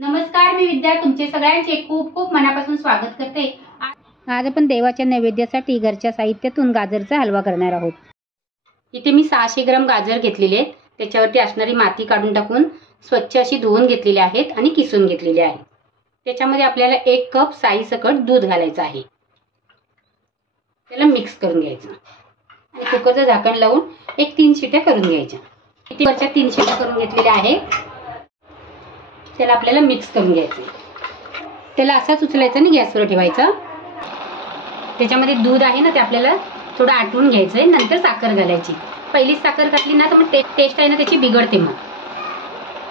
नमस्कार, मी विद्या तुमचे सगळ्यांचे खूप खूप मनापासून स्वागत करते। आज आपण देवाच्या नैवेद्यासाठी घरच्या साहित्यातून गाजरचा हलवा करणार आहोत। इथे मी 600 ग्रॅम गाजर घेतलेले आहेत। त्याच्यावरती असणारी माती काढून टाकून स्वच्छ अशी धुवून घेतलेली आहेत आणि किसून घेतलेली आहे। त्याच्यामध्ये आपल्याला 1 कप साईसकट दूध घालायचं आहे। त्याला मिक्स करून घ्यायचं आणि कुकरचं झाकण लावून 3 शिट्या करून घ्यायच्या। इथे वरच्या 3 शिट्या करून घेतलेल्या आहेत। त्याला आपल्याला मिक्स करून घ्यायचं। त्याला असाच उचलायचं आणि गॅसवर ठेवायचं। त्याच्यामध्ये दूध आहे ना ते आपल्याला थोडं आटवून घ्यायचंय। नंतर साखर घालायची। पहिली साखर घातली ना तर मग टेस्ट आहे ना त्याची बिघडते। मग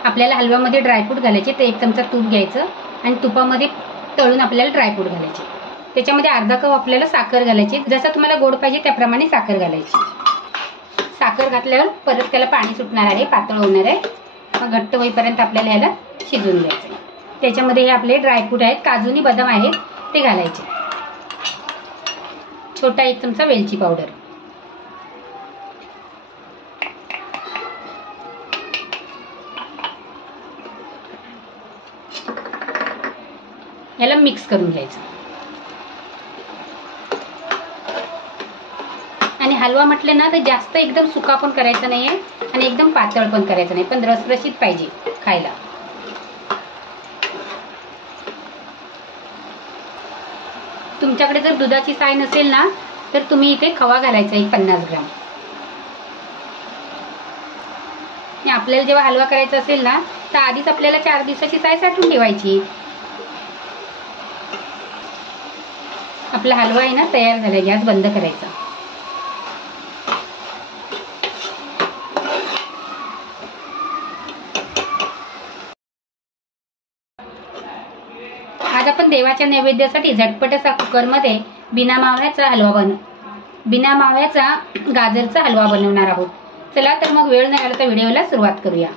आपल्याला हलव्यामध्ये ड्रायफ्रूट घालायचे। ते 1 चमचा तूप घ्यायचं आणि तुपामध्ये तळून आपल्याला ड्रायफ्रूट घालायचे। त्याच्यामध्ये अर्धा कप आपल्याला साखर घालायची। जसं तुम्हाला गोड पाहिजे त्याप्रमाणे साखर घालायची। साखर घातल्यावर परत त्याला पाणी सुटणार आहे, पातळ होणार आहे। मग घट्ट होईपर्यंत आपल्याला ह्याला शिजवून घ्यायचं। त्याच्यामध्ये हे आपले ड्रायफ्रूट आहेत, काजू आणि बदाम आहेत ते घालायचे। छोटा 1 चमचा वेलची पावडर, याला मिक्स करून घ्यायचं। आणि हलवा म्हटले ना तर जास्त एकदम सुका पण करायचा नाहीये आणि एकदम पातळ पण करायचं नाही, पण रसरशीत पाहिजे खायला। तुमच्याकडे जर दुधाची साय नसेल ना तर तुम्ही इथे खवा घालायचा 50 ग्रॅम। आपल्याला जेव्हा हलवा करायचा असेल ना तर आधीच आपल्याला 4 दिवसाची साय साठवून ठेवायची। आपला हलवा आहे ना तयार झाला। गॅस बंद करायचा। आज आपण देवाच्या नैवेद्यासाठी झटपट असा कुकरमध्ये बिना माव्याचा गाजरचा हलवा बनवणार आहोत। चला तर मग वेळ न घालवता व्हिडिओला सुरुवात करूया।